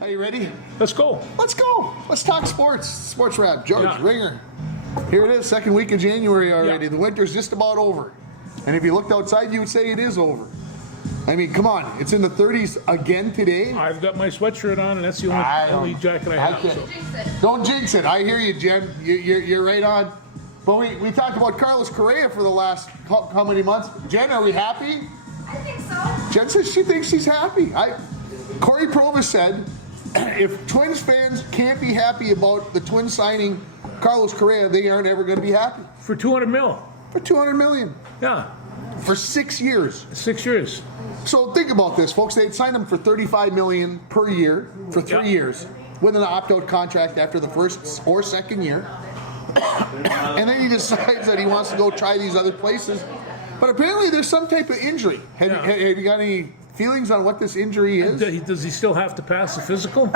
Are you ready? Let's go. Let's go. Let's talk sports. Sports Wrap. George Yeah. Ringer. Here it is, second week of January already. Yeah. The winter's just about over. And if you looked outside, you would say it is over. I mean, come on. It's in the 30s again today. I've got my sweatshirt on, and that's the only jacket I have. can't. So. Don't jinx it. I hear you, Jen. You're right on. But we talked about Carlos Correa for the last how many months? Jen, are we happy? I think so. Jen says she thinks she's happy. Corey Provis said, if Twins fans can't be happy about the Twins signing Carlos Correa, they aren't ever going to be happy. For $200 million. For $200 million. Yeah. For 6 years. 6 years. So think about this, folks. They'd signed him for $35 million per year for 3 years with an opt-out contract after the first or second year. And then he decides that he wants to go try these other places. But apparently there's some type of injury. Have you got any feelings on what this injury is? Does he still have to pass the physical?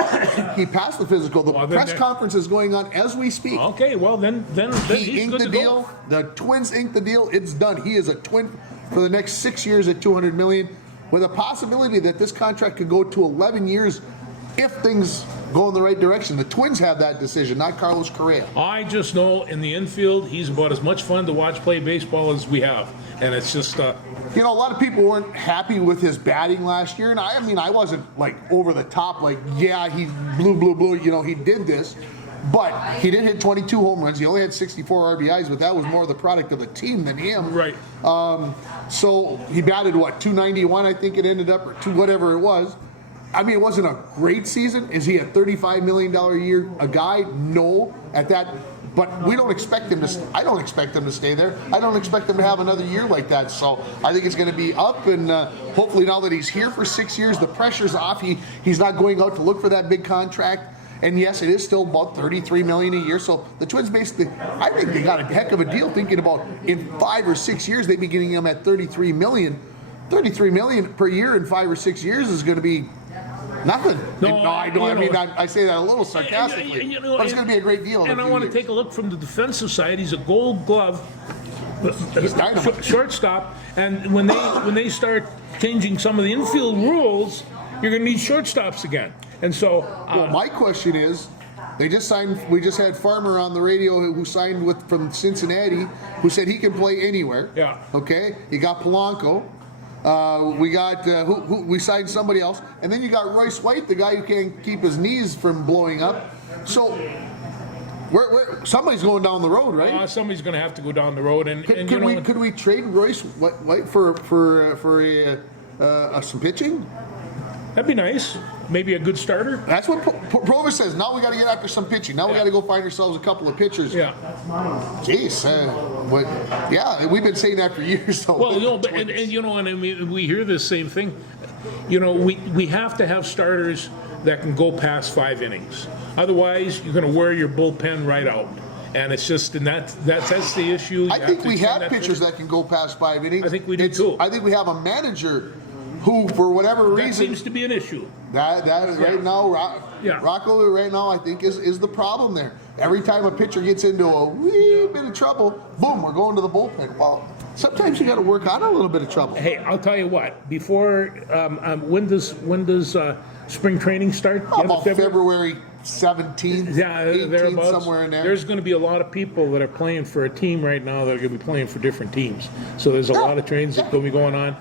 He passed the physical. The press conference is going on as we speak. Okay, well then He he's inked good the to deal. go. The Twins inked the deal. It's done. He is a Twin for the next 6 years at $200 million, with a possibility that this contract could go to 11 years if things go in the right direction. The Twins have that decision, not Carlos Correa. I just know in the infield, he's about as much fun to watch play baseball as we have. And it's just... You know, a lot of people weren't happy with his batting last year, and I mean, I wasn't like over the top, like, yeah, he blew, you know, he did this. But he did hit 22 home runs. He only had 64 RBIs, but that was more the product of the team than him. Right. So he batted, what, 291, I think it ended up, or two, whatever it was. I mean, it wasn't a great season. Is he a $35 million a year a guy? No, at that. But we don't expect him to. I don't expect him to stay there. I don't expect him to have another year like that. So I think it's going to be up, and hopefully now that he's here for 6 years, the pressure's off. He's not going out to look for that big contract. And yes, it is still about $33 million a year. So the Twins basically, I think they got a heck of a deal. Thinking about in 5 or 6 years, they'd be getting him at $33 million. $33 million per year in 5 or 6 years is going to be nothing. I say that a little sarcastically, but it's going to be a great deal. And I want to take a look from the defensive side. He's a Gold Glove shortstop, and when they start changing some of the infield rules, you're going to need shortstops again. And so, well, my question is, they just signed. We just had Farmer on the radio who signed from Cincinnati, who said he can play anywhere. Yeah. Okay. You got Polanco. We got we signed somebody else, and then you got Royce White, the guy who can't keep his knees from blowing up. So, somebody's going down the road, right? Somebody's going to have to go down the road, and could we trade Royce White for some pitching? That'd be nice. Maybe a good starter. That's what Provis says. Now we got to get after some pitching. Now we got to go find ourselves a couple of pitchers. Yeah. Jeez. We've been saying that for years. Though. Well, and I mean, we hear this same thing. You know, we have to have starters that can go past 5 innings. Otherwise, you're going to wear your bullpen right out. And it's just, and that's the issue. I think we have pitchers that can go past 5 innings. I think we do too. I think we have a manager who, for whatever reason, that seems to be an issue. That is right now, Rocco right now, I think is the problem there. Every time a pitcher gets into a wee bit of trouble, boom, we're going to the bullpen. Well, sometimes you got to work on a little bit of trouble. Hey, I'll tell you what. Before when does spring training start? About February 17th, 18th, somewhere in there. There's going to be a lot of people that are playing for a team right now that are going to be playing for different teams. So there's a lot of trains that will be going on.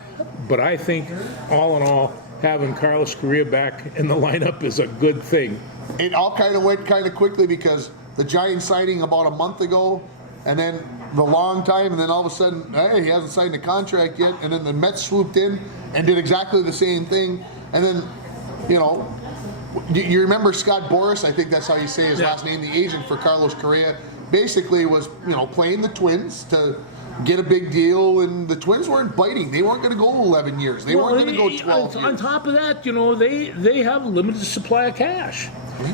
But I think, all in all, having Carlos Correa back in the lineup is a good thing. It all kind of went kind of quickly because the Giants signing about a month ago, and then the long time, and then all of a sudden, hey, he hasn't signed a contract yet, and then the Mets swooped in and did exactly the same thing, and then, you know, you remember Scott Boras, I think that's how you say his last name, the agent for Carlos Correa, basically was, playing the Twins to get a big deal, and the Twins weren't biting. They weren't going to go 11 years. They weren't going to go 12 years. On top of that, they have a limited supply of cash.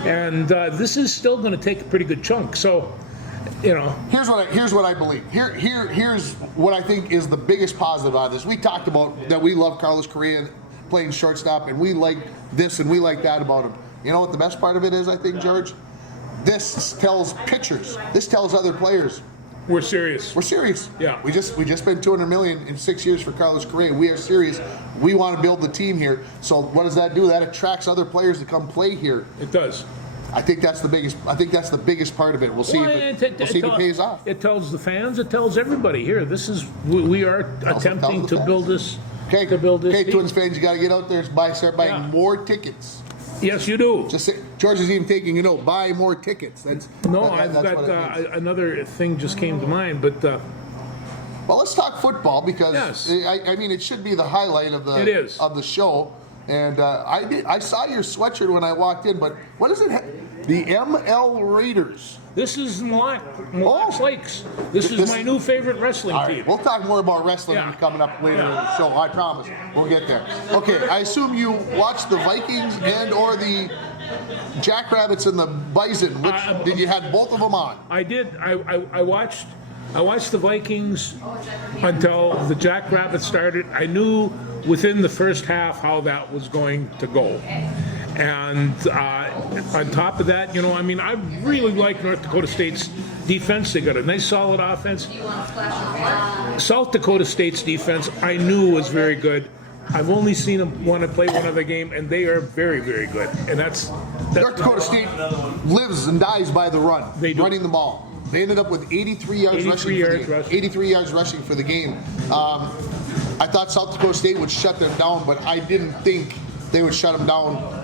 And this is still going to take a pretty good chunk. So, Here's what I believe. Here's what I think is the biggest positive out of this. We talked about that we love Carlos Correa playing shortstop, and we like this and we like that about him. You know what the best part of it is, I think, George? This tells pitchers, this tells other players, We're serious. We're serious. Yeah. We just spent $200 million in 6 years for Carlos Correa. We are serious. We want to build the team here. So what does that do? That attracts other players to come play here. It does. I think that's the biggest part of it. We'll see if it pays off. It tells the fans. It tells everybody here. We are attempting to build this. Okay, to build this team. Twins fans, you got to get out there and start buying more tickets. Yes, you do. Just say, George is even taking buy more tickets. I've got another thing just came to mind, but well, let's talk football because yes. I mean it should be the highlight of the show. And I saw your sweatshirt when I walked in, but what is it? The ML Raiders. This is Mille Lacs Lakes. This is my new favorite wrestling team. We'll talk more about wrestling coming up later in the show. I promise. We'll get there. Okay, I assume you watched the Vikings and or the Jackrabbits and the Bison. Did you have both of them on? I did. I watched the Vikings until the Jackrabbits started. I knew within the first half how that was going to go. And on top of that, I really like North Dakota State's defense. They got a nice solid offense. South Dakota State's defense I knew was very good. I've only seen them want to play one other game, and they are very, very good. And that's North Dakota State lives and dies by the run, running the ball. They ended up with 83 yards rushing for the game. 83 yards rushing for the game. I thought South Dakota State would shut them down, but I didn't think they would shut them down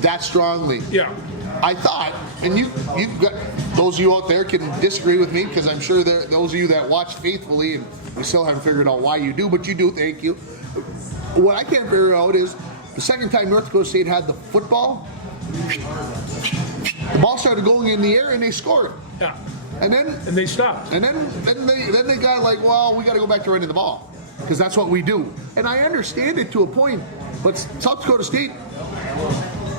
that strongly. Yeah. I thought, and you've got those of you out there can disagree with me because I'm sure those of you that watch faithfully, and we still haven't figured out why you do, but you do. Thank you. What I can't figure out is the second time North Dakota State had the football, the ball started going in the air and they scored. Yeah. And they stopped. And then they got like, well, we got to go back to running the ball because that's what we do. And I understand it to a point, but South Dakota State,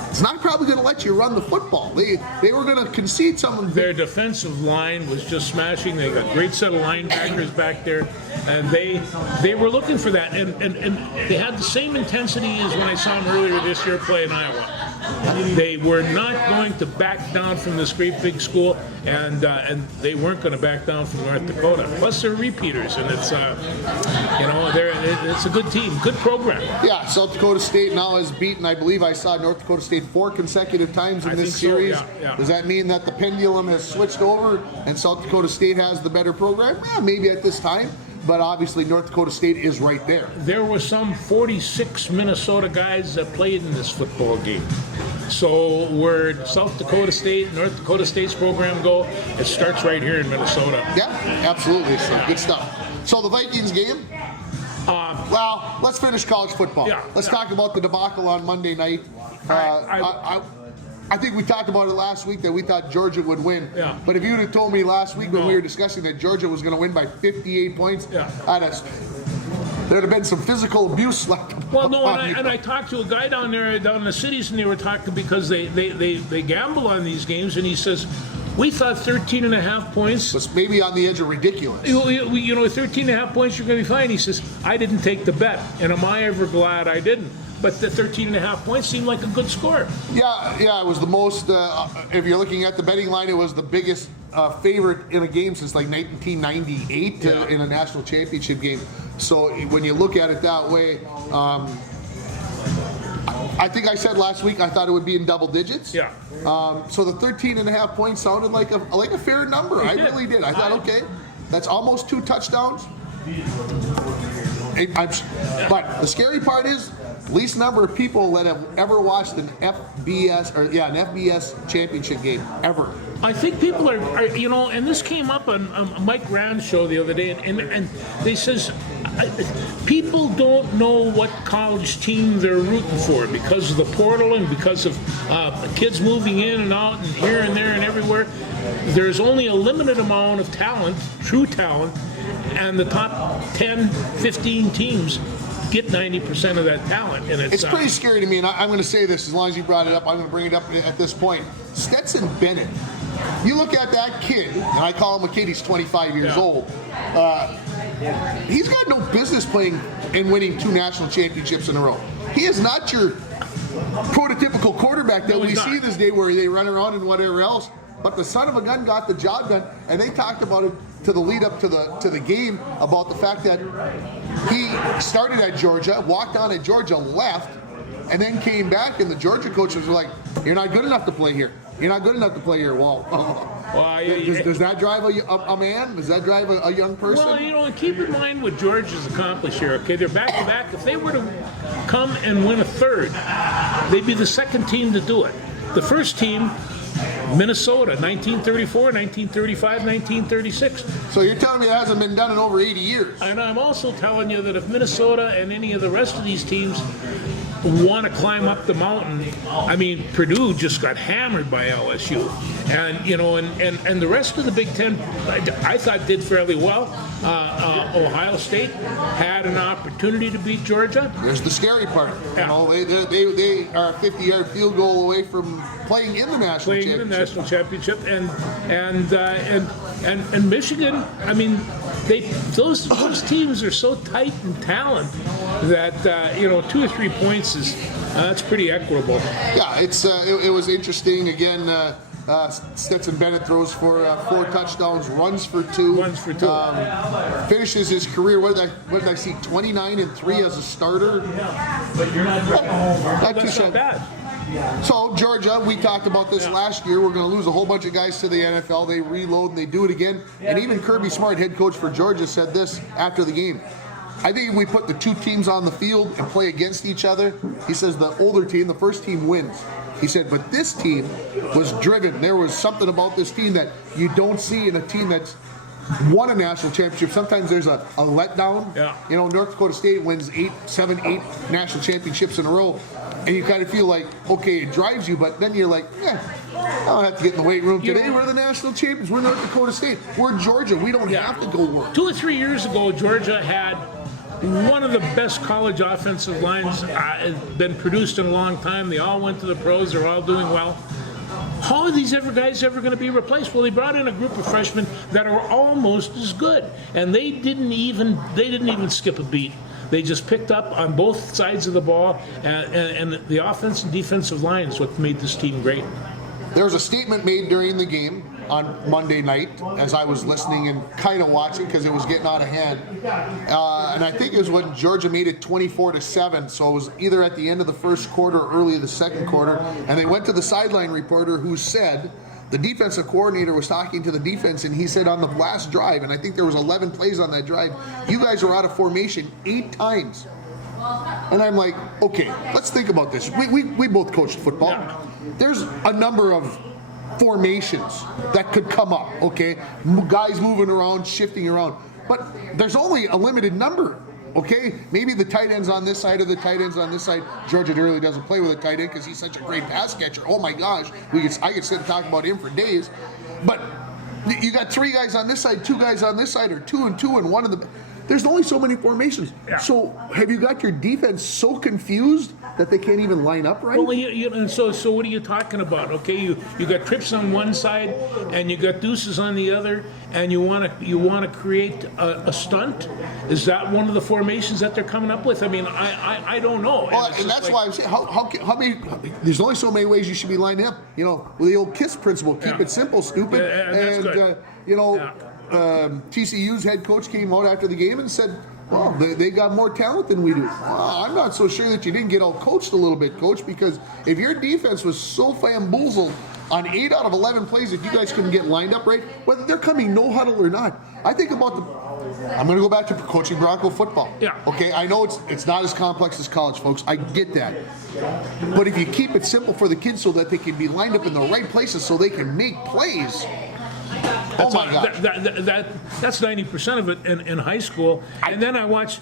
it's not probably going to let you run the football. They were going to concede some of their defensive line was just smashing. They got a great set of linebackers back there, and they were looking for that. And they had the same intensity as when I saw them earlier this year play in Iowa. They were not going to back down from this great big school, and they weren't going to back down from North Dakota. Plus, they're repeaters, and it's it's a good team, good program. Yeah, South Dakota State now has beaten. I believe I saw North Dakota State 4 consecutive times in this series. So, yeah. Does that mean that the pendulum has switched over and South Dakota State has the better program? Yeah, maybe at this time. But obviously, North Dakota State is right there. There were some 46 Minnesota guys that played in this football game. So where South Dakota State, North Dakota State's program go, it starts right here in Minnesota. Yeah, absolutely. So good stuff. So the Vikings game. Well, let's finish college football. Yeah, let's talk about the debacle on Monday night. I think we talked about it last week that we thought Georgia would win. Yeah. But if you'd have told me last week when we were discussing that Georgia was going to win by 58 points, there'd have been some physical abuse left. Well, no, and I talked to a guy down in the cities, and they were talking because they gamble on these games, and he says, we thought 13 and a half points was maybe on the edge of ridiculous. 13 and a half points, you're going to be fine. He says, I didn't take the bet, and am I ever glad I didn't? But the 13 and a half points seemed like a good score. Yeah, it was the most, if you're looking at the betting line, it was the biggest favorite in a game since like 1998 in a national championship game. So when you look at it that way, I think I said last week I thought it would be in double digits. Yeah. So the 13 and a half points sounded like a fair number. I really did. I thought, okay, that's almost 2 touchdowns. But the scary part is, least number of people that have ever watched an FBS championship game ever. I think people are and this came up on Mike Rand's show the other day, and they says people don't know what college team they're rooting for because of the portal and because of kids moving in and out and here and there and everywhere. There's only a limited amount of talent, true talent, and the top 10, 15 teams get 90% of that talent. And it's pretty scary to me, and I'm going to say this as long as you brought it up. I'm going to bring it up at this point. Stetson Bennett. You look at that kid, and I call him a kid, he's 25 years old. He's got no business playing and winning 2 national championships in a row. He is not your prototypical quarterback that we see this day where they run around and whatever else. But the son of a gun got the job done, and they talked about it to the lead up to the game about the fact that he started at Georgia, walked on at Georgia, left, and then came back, and the Georgia coaches were like, "You're not good enough to play here. You're not good enough to play here." Well, does that drive a man? Does that drive a young person? Well, and keep in mind what George has accomplished here. Okay, they're back to back. If they were to come and win a third, they'd be the second team to do it. The first team, Minnesota, 1934, 1935, 1936. So you're telling me that hasn't been done in over 80 years? And I'm also telling you that if Minnesota and any of the rest of these teams want to climb up the mountain, I mean, Purdue just got hammered by LSU, and and the rest of the Big Ten, I thought did fairly well. Ohio State had an opportunity to beat Georgia. There's the scary part. Yeah. They are a 50-yard field goal away from playing in the national championship. And Michigan. I mean, those teams are so tight in talent that 2 or 3 points is that's pretty equitable. Yeah, it was interesting. Again, Stetson Bennett throws for 4 touchdowns, runs for 2. Finishes his career. What did I see? 29-3 as a starter. Not too bad. So Georgia, we talked about this last year. We're going to lose a whole bunch of guys to the NFL. They reload and they do it again. And even Kirby Smart, head coach for Georgia, said this after the game. I think if we put the 2 teams on the field and play against each other, he says the older team, the first team wins. He said, but this team was driven. There was something about this team that you don't see in a team that's won a national championship. Sometimes there's a letdown. Yeah. North Dakota State wins 7, 8 national championships in a row. And you kind of feel like, okay, it drives you, but then you're like, I don't have to get in the weight room today. We're the national champions. We're North Dakota State. We're Georgia. We don't have to go work. 2 or 3 years ago, Georgia had one of the best college offensive lines been produced in a long time. They all went to the pros. They're all doing well. How are these guys ever going to be replaced? Well, they brought in a group of freshmen that are almost as good, and they didn't even skip a beat. They just picked up on both sides of the ball, and the offense and defensive line is what made this team great. There was a statement made during the game on Monday night as I was listening and kind of watching because it was getting out of hand. And I think it was when Georgia made it 24-7. So it was either at the end of the first quarter or early in the second quarter. And they went to the sideline reporter who said, the defensive coordinator was talking to the defense, and he said on the last drive, and I think there was 11 plays on that drive, you guys were out of formation 8 times. And I'm like, okay, let's think about this. We both coached football. Yeah. There's a number of formations that could come up, okay? Guys moving around, shifting around. But there's only a limited number, okay? Maybe the tight end's on this side or the tight end's on this side. Georgia really doesn't play with a tight end because he's such a great pass catcher. Oh my gosh, I could sit and talk about him for days. But you got 3 guys on this side, 2 guys on this side, or 2 and 2 and one of the... There's only so many formations. Yeah. So have you got your defense so confused that they can't even line up right? Well, so what are you talking about? Okay, you got trips on one side and you got deuces on the other, and you want to create a stunt. Is that one of the formations that they're coming up with? I mean, I don't know. Well, and that's why I'm saying how many? There's only so many ways you should be lining up. With the old KISS principle, keep it simple, stupid. That's good. TCU's head coach came out after the game and said, well, they got more talent than we do. Well, I'm not so sure that you didn't get out coached a little bit, Coach, because if your defense was so bamboozled on 8 out of 11 plays that you guys couldn't get lined up right, whether they're coming no huddle or not. I think about I'm going to go back to coaching Bronco football. Yeah. Okay, I know it's not as complex as college, folks. I get that. But if you keep it simple for the kids so that they can be lined up in the right places so they can make plays. Oh my gosh. That's 90% of it in high school. And then I watch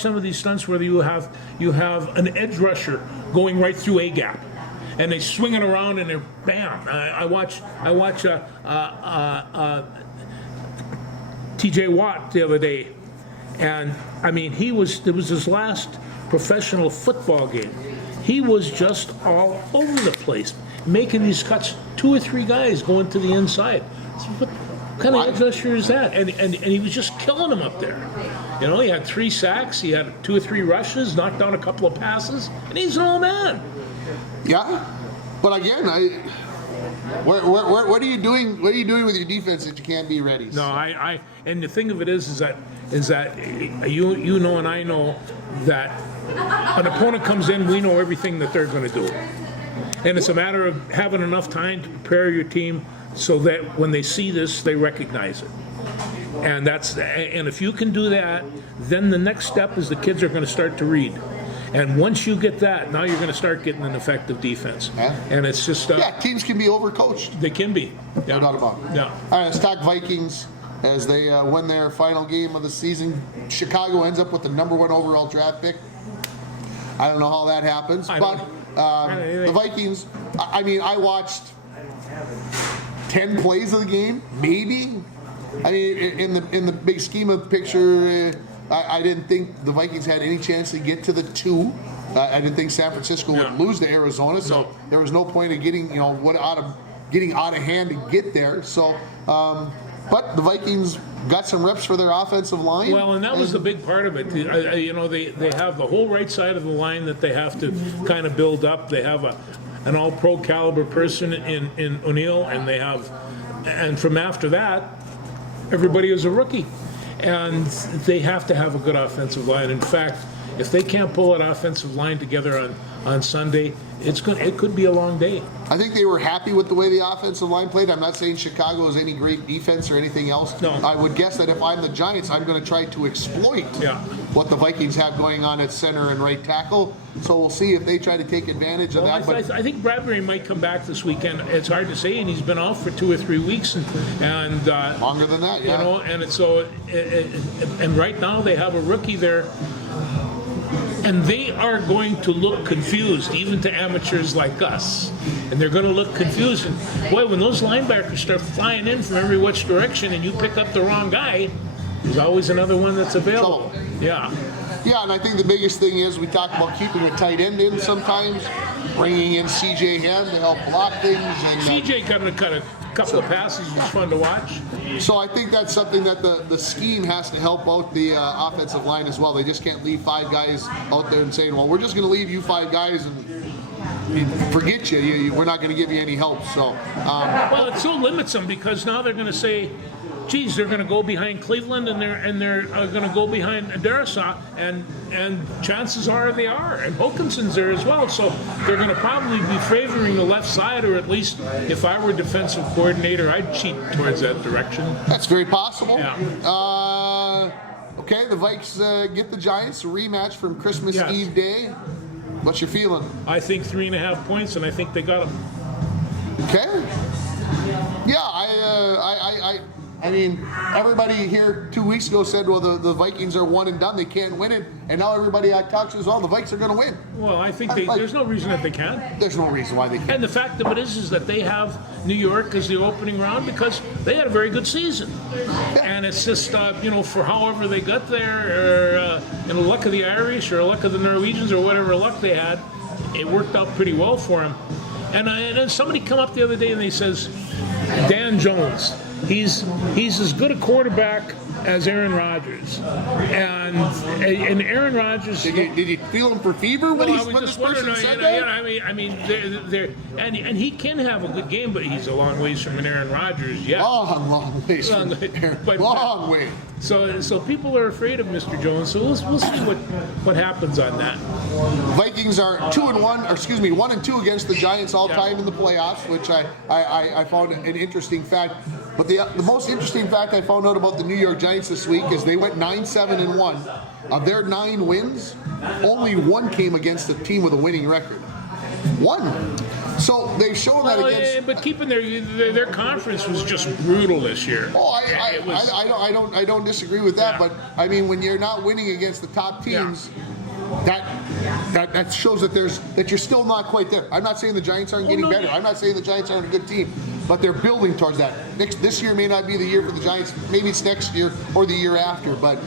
some of these stunts where you have an edge rusher going right through a gap, and they swing it around and they're bam. I watch T.J. Watt the other day, and I mean it was his last professional football game. He was just all over the place, making these cuts. 2 or 3 guys going to the inside. What kind of edge rusher is that? And he was just killing them up there. He had 3 sacks, he had 2 or 3 rushes, knocked down a couple of passes, and he's an old man. Yeah, but again, What are you doing? What are you doing with your defense that you can't be ready? No, and the thing of it is that you know and I know that an opponent comes in, we know everything that they're going to do, and it's a matter of having enough time to prepare your team so that when they see this, they recognize it. And if you can do that, then the next step is the kids are going to start to read. And once you get that, now you're going to start getting an effective defense. Yeah. And it's just teams can be overcoached. They can be. No doubt about it. Yeah. All right, let's talk Vikings as they win their final game of the season. Chicago ends up with the number 1 overall draft pick. I don't know how that happens, but the Vikings. I mean, I watched 10 plays of the game, maybe. I mean, in the big scheme of the picture, I didn't think the Vikings had any chance to get to the 2. I didn't think San Francisco would lose to Arizona, so there was no point of getting out of hand to get there. So, but the Vikings got some reps for their offensive line. Well, and that was the big part of it. They have the whole right side of the line that they have to kind of build up. They have an all-pro caliber person in O'Neill, and from after that, everybody is a rookie. And they have to have a good offensive line. In fact, if they can't pull an offensive line together on Sunday, it could be a long day. I think they were happy with the way the offensive line played. I'm not saying Chicago is any great defense or anything else. No. I would guess that if I'm the Giants, I'm going to try to exploit what the Vikings have going on at center and right tackle. So we'll see if they try to take advantage of that. I think Bradbury might come back this weekend. It's hard to say, and he's been off for 2 or 3 weeks, and longer than that, yeah. And right now they have a rookie there. And they are going to look confused, even to amateurs like us. And they're going to look confused. And boy, when those linebackers start flying in from every which direction and you pick up the wrong guy, there's always another one that's available. Trouble. Yeah. Yeah, and I think the biggest thing is we talk about keeping a tight end in sometimes, bringing in C.J. Ham to help block things. And C.J. cut a couple of passes. It was fun to watch. So I think that's something that the scheme has to help out the offensive line as well. They just can't leave 5 guys out there and saying, well, we're just going to leave you 5 guys and forget you. We're not going to give you any help. So well, it so limits them because now they're going to say, geez, they're going to go behind Cleveland and they're going to go behind Darrisaw, and chances are they are, and Hokinson's there as well, so they're going to probably be favoring the left side, or at least if I were defensive coordinator, I'd cheat towards that direction. That's very possible. Yeah. Okay, the Vikes get the Giants a rematch from Christmas Eve Day. What's your feeling? I think 3.5 points, and I think they got them. Okay. Yeah, I mean, everybody here 2 weeks ago said, well, the Vikings are one and done. They can't win it. And now everybody talks as well, the Vikes are going to win. Well, I think there's no reason that they can't. There's no reason why they can't. And the fact of it is that they have New York as the opening round because they had a very good season. And it's just, for however they got there, or the luck of the Irish or luck of the Norwegians or whatever luck they had, it worked out pretty well for them. And then somebody come up the other day and they says, Dan Jones, he's as good a quarterback as Aaron Rodgers, and Aaron Rodgers. Did you feel him for fever when this person said that? I mean, and he can have a good game, but he's a long ways from an Aaron Rodgers. Yeah, long ways. Long way. So people are afraid of Mr. Jones. So we'll see what happens on that. Vikings are 1-2 against the Giants all time in the playoffs, which I found an interesting fact. But the most interesting fact I found out about the New York Giants this week is they went 9-7-1. Of their 9 wins, only 1 came against a team with a winning record. 1. So they've shown that against. But keeping their conference was just brutal this year. Oh, I don't disagree with that. Yeah. But I mean, when you're not winning against the top teams. Yeah. That shows that you're still not quite there. I'm not saying the Giants aren't getting better. I'm not saying the Giants aren't a good team, but they're building towards that. This year may not be the year for the Giants. Maybe it's next year or the year after, but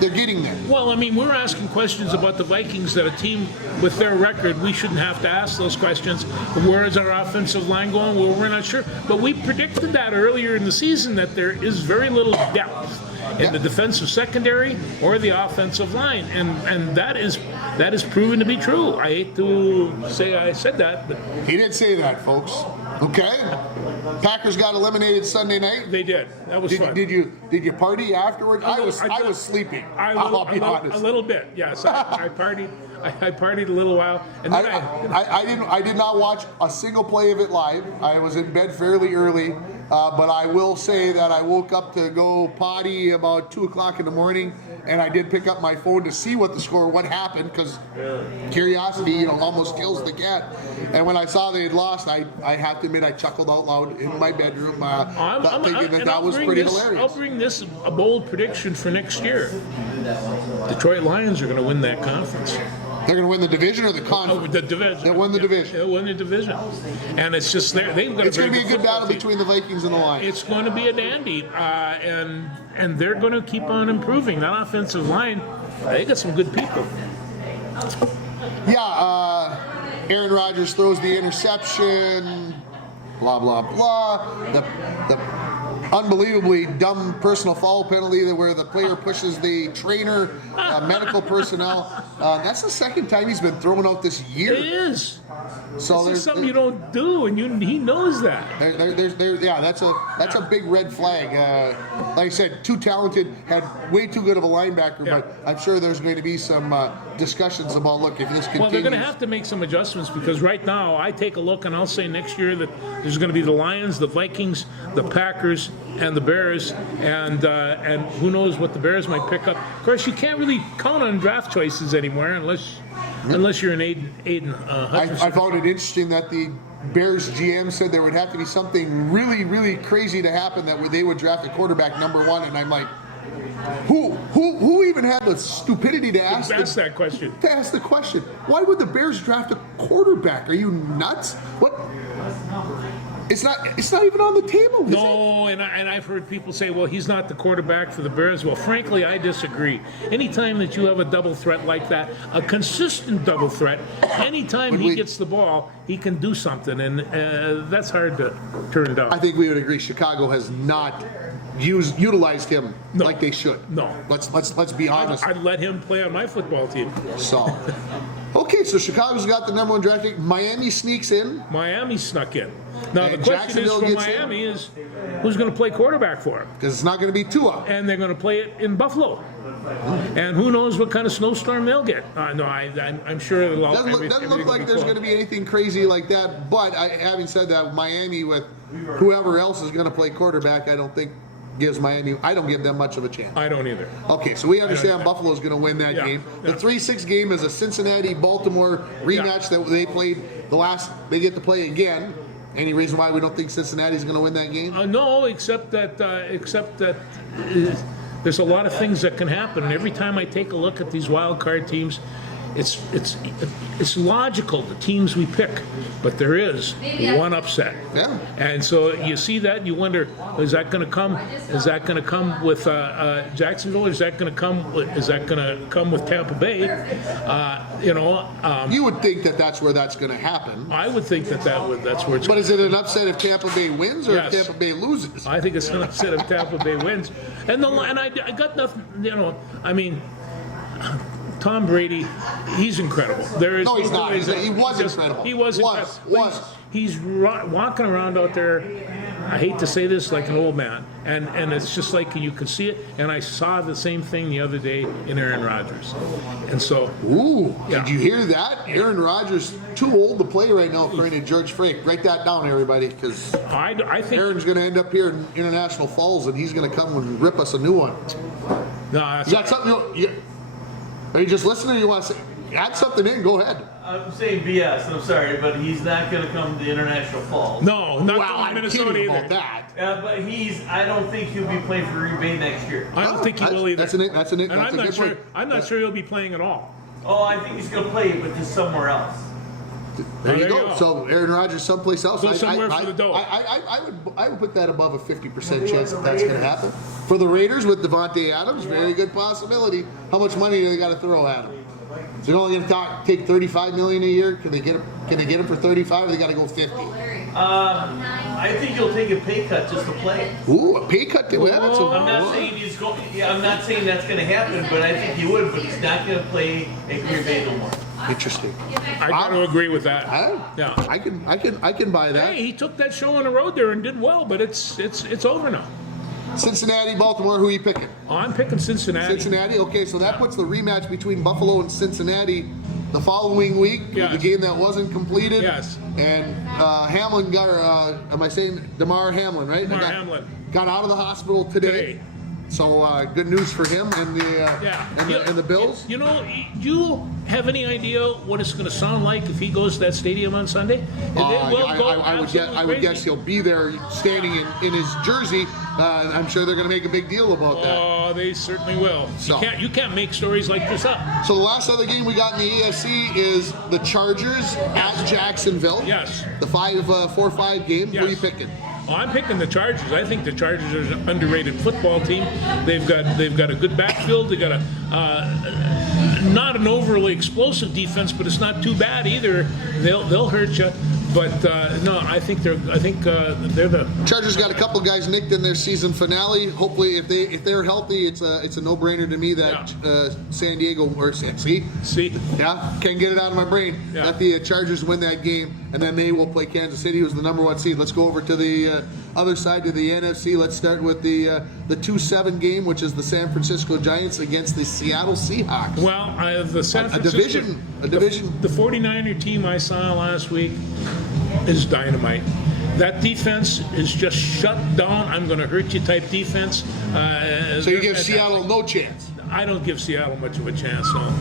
they're getting there. Well, I mean, we're asking questions about the Vikings that a team with their record, we shouldn't have to ask those questions. Where is our offensive line going? Well, we're not sure. But we predicted that earlier in the season that there is very little depth in the defensive secondary or the offensive line, and that is proven to be true. I hate to say I said that, but he didn't say that, folks. Okay. Packers got eliminated Sunday night. They did. That was fun. Did you party afterwards? I was I did. sleeping. I'll be honest. A little bit, yes. I partied. I partied a little while, and then I did not watch a single play of it live. I was in bed fairly early, but I will say that I woke up to go potty about 2 o'clock in the morning, and I did pick up my phone to see what happened, because curiosity, almost kills the cat. And when I saw they had lost, I have to admit I chuckled out loud in my bedroom, thinking that was pretty hilarious. I'll bring this a bold prediction for next year. Detroit Lions are going to win that conference. They're going to win the division or the conference? The division. They won the division. They'll win the division. And it's just they've got It's going to be a good battle team. between the Vikings and the Lions. It's going to be a dandy, and they're going to keep on improving. That offensive line, they got some good people. Yeah, Aaron Rodgers throws the interception, blah, blah, blah. The unbelievably dumb personal foul penalty where the player pushes the trainer, medical personnel. That's the second time he's been thrown out this year. It is. So This is something you don't do, and he knows that. Yeah, that's a big red flag. Like I said, too talented, had way too good of a linebacker, Yeah. but I'm sure there's going to be some discussions about, look, if this continues. Well, they're going to have to make some adjustments, because right now I take a look and I'll say next year that there's going to be the Lions, the Vikings, the Packers, and the Bears, and who knows what the Bears might pick up. Of course, you can't really count on draft choices anymore unless you're an Aiden Hutchinson. I found it interesting that the Bears GM said there would have to be something really, really crazy to happen that they would draft a quarterback number one, and I'm like, who even had the stupidity to ask that question? To ask the question, why would the Bears draft a quarterback? Are you nuts? What? It's not even on the table. No, and I've heard people say, well, he's not the quarterback for the Bears. Well, frankly, I disagree. Anytime that you have a double threat like that, a consistent double threat, anytime he gets the ball, he can do something, and that's hard to turn down. I think we would agree Chicago has not utilized him like they should. No. Let's be honest. I'd let him play on my football team. So, okay, so Chicago's got the number one draft pick. Miami sneaks in. Miami snuck in. Now, And the question is Jacksonville for gets Miami is who's going to play quarterback for him? Because it's not going to be Tua. And they're going to play it in Buffalo. And who knows what kind of snowstorm they'll get. No, I'm sure it'll all Doesn't look like there's going to be anything crazy like that. But having said that, Miami with whoever else is going to play quarterback, I don't think gives Miami. I don't give them much of a chance. I don't either. Okay, so we understand Buffalo's going to win that game. The 3-6 game is a Cincinnati-Baltimore rematch that they played the last. They get to play again. Any reason why we don't think Cincinnati's going to win that game? No, except that there's a lot of things that can happen. And every time I take a look at these wild card teams, it's logical, the teams we pick, but there is one upset. Yeah. And so you see that and you wonder, is that going to come? Is that going to come with Jacksonville? Or is that going to come? Is that going to come with Tampa Bay? You would think that that's where that's going to happen. I would think that's where it's. But is it an upset if Tampa Bay wins or Yes. if Tampa Bay loses? I think it's an upset if Tampa Bay wins. And I got nothing. I mean, Tom Brady, he's incredible. There is No, he's not. ways that He was incredible. He was incredible. He's walking around out there, I hate to say this, like an old man. And it's just like you can see it. And I saw the same thing the other day in Aaron Rodgers. And so. Ooh, Yeah. did you hear that? Aaron Rodgers, too old to play right now, according to George Frake. Write that down, everybody, because I think. Aaron's going to end up here in International Falls, and he's going to come and rip us a new one. No, You got something? Are you just listening or you want to say, add something in? Go ahead. I'm saying BS, I'm sorry, but he's not going to come to International Falls. no, not Well, going to I'm Minnesota kidding either. about that. But I don't think he'll be playing for Green Bay next year. I don't think he will either. That's a and I'm not good sure. point. I'm not sure he'll be playing at all. Oh, I think he's going to play, but just somewhere else. There you there you go. go. So Aaron Rodgers someplace else. Go somewhere for the dough. I would put that above a 50% chance that that's going to happen. For the Raiders with Devontae Adams, very good possibility. How much money do they got to throw at him? So they're only going to take $35 million a year. Can they get him for 35? Or they got to go 50? I think he'll take a pay cut just to play. Ooh, a pay cut. Well, that's a- I'm not saying he's going. Yeah, I'm not saying that's going to happen, but I think he would. But he's not going to play at Green Bay no more. Interesting. I got to agree with that. Yeah. I can buy that. Hey, he took that show on the road there and did well, but it's over now. Cincinnati, Baltimore, who are you picking? Oh, I'm picking Cincinnati. Cincinnati, okay, so that puts the rematch between Buffalo and Cincinnati the following week, Yes. the game that wasn't completed. Yes. And Hamlin got, am I saying Damar Hamlin, right? Damar Hamlin. Got out of the hospital today. So good news for him and the Bills. You know, you have any idea what it's going to sound like if he goes to that stadium on Sunday? I would guess he'll be there standing in his jersey. I'm sure they're going to make a big deal about that. Oh, they certainly will. So. You can't make stories like this up. So the last other game we got in the AFC is the Chargers at Jacksonville. Yes. The 4-5 game. Yes. Who are you picking? Well, I'm picking the Chargers. I think the Chargers are an underrated football team. They've got a good backfield. They got a not an overly explosive defense, but it's not too bad either. They'll hurt you. But no, I think they're the Chargers got a couple of guys nicked in their season finale. Hopefully, if they're healthy, it's a no-brainer to me that San Diego or see can't get it out of my brain that the Chargers win that game, and then they will play Kansas City, who's the number 1 seed. Let's go over to the other side to the NFC. Let's start with the 2-7 game, which is the San Francisco Giants against the Seattle Seahawks. Well, the San Francisco a division. The 49er team I saw last week is dynamite. That defense is just shut down. I'm going to hurt you type defense. So you give Seattle no chance? I don't give Seattle much of a chance, no.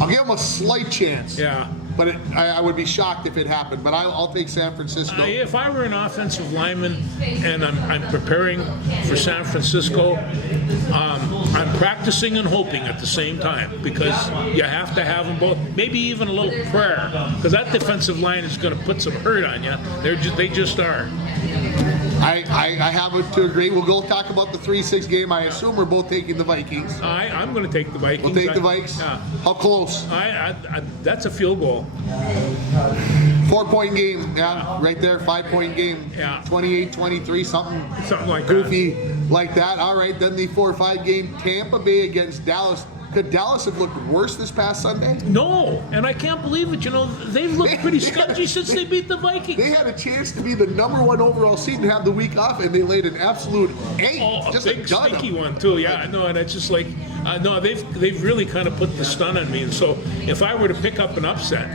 I'll give them a slight chance. Yeah. But I would be shocked if it happened. But I'll take San Francisco. If I were an offensive lineman and I'm preparing for San Francisco, I'm practicing and hoping at the same time, because you have to have them both. Maybe even a little prayer, because that defensive line is going to put some hurt on you. They just are. I happen to agree. We'll go talk about the 3-6 game. I assume we're both taking the Vikings. I'm going to take the Vikings. We'll take the Vikes. Yeah. How close? That's a field goal. 4-point game. Yeah, right there. 5-point game. Yeah. 28-23, something like goofy like that. All right, then the 4-5 game. Tampa Bay against Dallas. Could Dallas have looked worse this past Sunday? No, and I can't believe it. You know, they've looked pretty sketchy since they beat the Vikings. They had a chance to be the number 1 overall seed and have the week off, and they laid an absolute egg. Just a big stinky one too. Yeah, no, and it's just like no, they've really kind of put the stun on me. And so if I were to pick up an upset,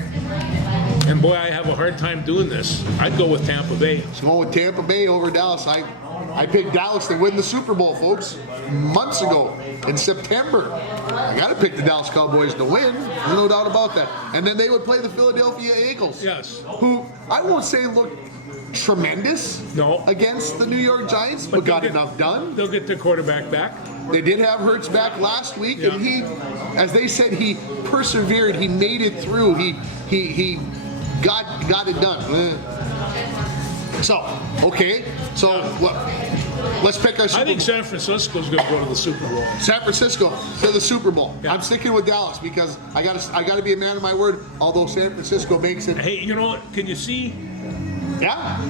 and boy, I have a hard time doing this, I'd go with Tampa Bay. So going with Tampa Bay over Dallas. I picked Dallas to win the Super Bowl, folks, months ago in September. I got to pick the Dallas Cowboys to win. There's no doubt about that. And then they would play the Philadelphia Eagles. Yes. Who I won't say looked tremendous against the New York Giants, but got enough done. They'll get their quarterback back. They did have Hurts back last week, and he, as they said, he persevered. He made it through. He got it done. So, okay. So, let's pick our Super Bowl. I think San Francisco's going to go to the Super Bowl. San Francisco to the Super Bowl. Yeah. I'm sticking with Dallas because I got to be a man of my word. Although San Francisco makes it. Hey, you know what? Can you see? Yeah.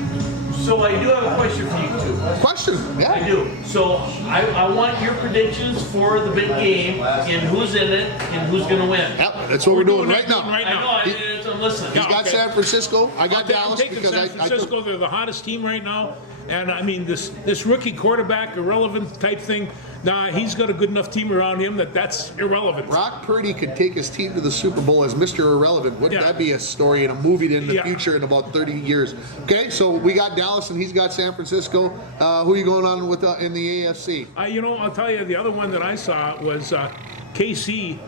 So I do have a question for you two. Question. Yeah. I do. So I want your predictions for the big game and who's in it and who's going to win. Yep. That's what we're doing right now. Right I know. now. I'm listening. He's got San Francisco. I got Dallas I'm taking because San Francisco. They're the hottest team right now. And I mean, this rookie quarterback, irrelevant type thing, he's got a good enough team around him that's irrelevant. Brock Purdy could take his team to the Super Bowl as Mr. Irrelevant. Wouldn't that be a story in a movie in the future in about 30 years? Okay, so we got Dallas and he's got San Francisco. Who are you going on with in the AFC? I'll tell you, the other one that I saw was KC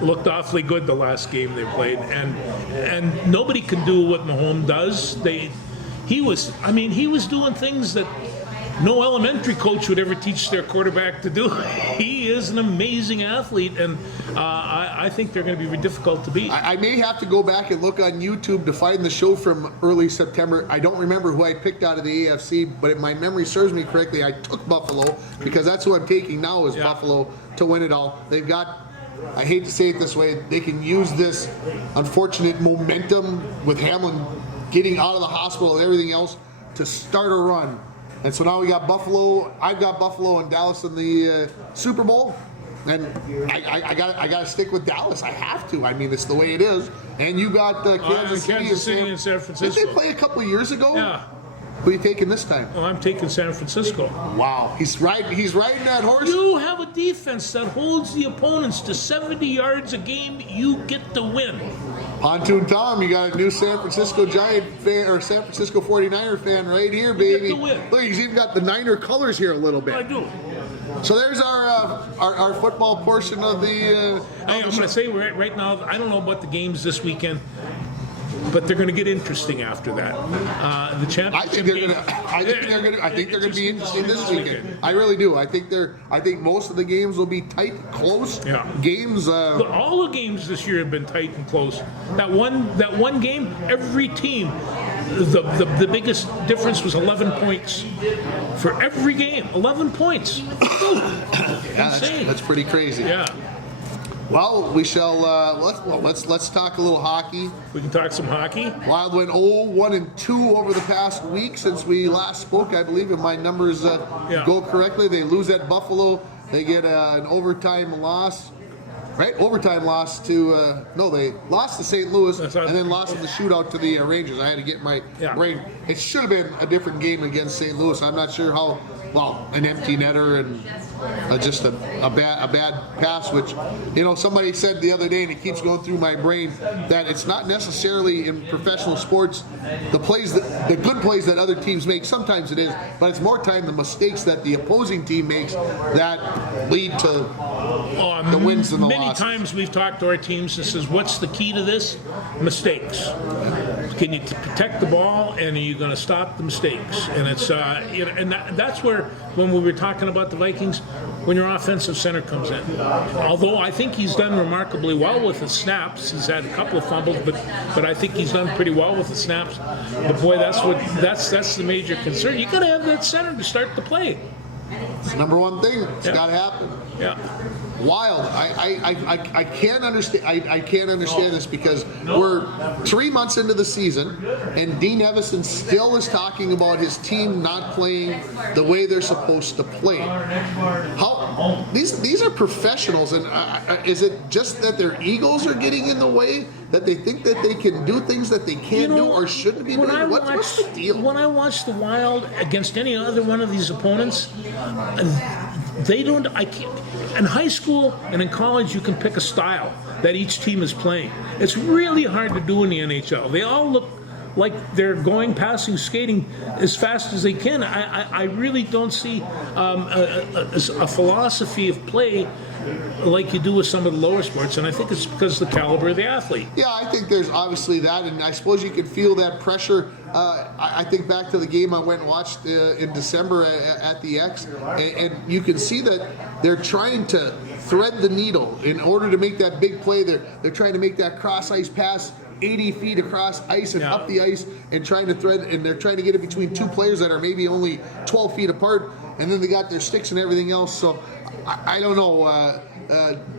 looked awfully good the last game they played, and nobody can do what Mahomes does. He was doing things that no elementary coach would ever teach their quarterback to do. He is an amazing athlete, and I think they're going to be difficult to beat. I may have to go back and look on YouTube to find the show from early September. I don't remember who I picked out of the AFC, but if my memory serves me correctly, I took Buffalo because that's who I'm taking now is Buffalo to win it all. They've got, I hate to say it this way, they can use this unfortunate momentum with Hamlin getting out of the hospital and everything else to start a run. And so now we got Buffalo. I've got Buffalo and Dallas in the Super Bowl. And I got to stick with Dallas. I have to. I mean, it's the way it is. And you got Kansas City and San Francisco. Did they play a couple of years ago? Yeah. Who are you taking this time? Well, I'm taking San Francisco. Wow, he's riding that horse. You have a defense that holds the opponents to 70 yards a game. You get the win. Pontoon Tom, you got a new San Francisco Giant fan or San Francisco 49er fan right here, baby. the win. Look, he's even got the Niner colors here a little I bit. do. So there's our football portion of the. Hey, I'm going to say right now, I don't know about the games this weekend, but they're going to get interesting after that. The championship. I think they're going to be interesting this weekend. I really do. I think most of the games will be tight, close games. But all the games this year have been tight and close. That one game, every team, the biggest difference was 11 points for every game. 11 points. Insane. That's pretty crazy. Yeah. Well, we shall. Let's talk a little hockey. We can talk some hockey. Wild went 0-1-2 over the past week since we last spoke. I believe if my numbers go correctly, they lose at Buffalo. They get an overtime loss. Right, overtime loss to they lost to St. Louis and then lost in the shootout to the Rangers. I had to get my brain. It should have been a different game against St. Louis. I'm not sure how. Well, an empty netter and just a bad pass, which somebody said the other day, and it keeps going through my brain that it's not necessarily in professional sports the good plays that other teams make. Sometimes it is, but it's more time the mistakes that the opposing team makes that lead to the wins and the losses. Many times we've talked to our teams and says, what's the key to this? Mistakes. Can you protect the ball, and are you going to stop the mistakes? And it's that's where, when we were talking about the Vikings, when your offensive center comes in. Although I think he's done remarkably well with the snaps. He's had a couple of fumbles, but I think he's done pretty well with the snaps. But boy, that's the major concern. You got to have that center to start the play. It's the number one thing. It's got to happen. Yeah. Wild. I can't understand. I can't understand this because we're 3 months into the season, and Dean Evison still is talking about his team not playing the way they're supposed to play. How these are professionals, and is it just that their egos are getting in the way, that they think that they can do things that they can't do or shouldn't be doing? What's the deal? When I watch the Wild against any other one of these opponents, they don't. I can't. In high school and in college, you can pick a style that each team is playing. It's really hard to do in the NHL. They all look like they're going, passing, skating as fast as they can. I really don't see a philosophy of play like you do with some of the lower sports, and I think it's because of the caliber of the athlete. Yeah, I think there's obviously that, and I suppose you can feel that pressure. I think back to the game I went and watched in December at the X, and you can see that they're trying to thread the needle in order to make that big play. They're trying to make that cross ice pass 80 feet across ice and up the ice, and trying to thread, and they're trying to get it between two players that are maybe only 12 feet apart, and then they got their sticks and everything else. So I don't know.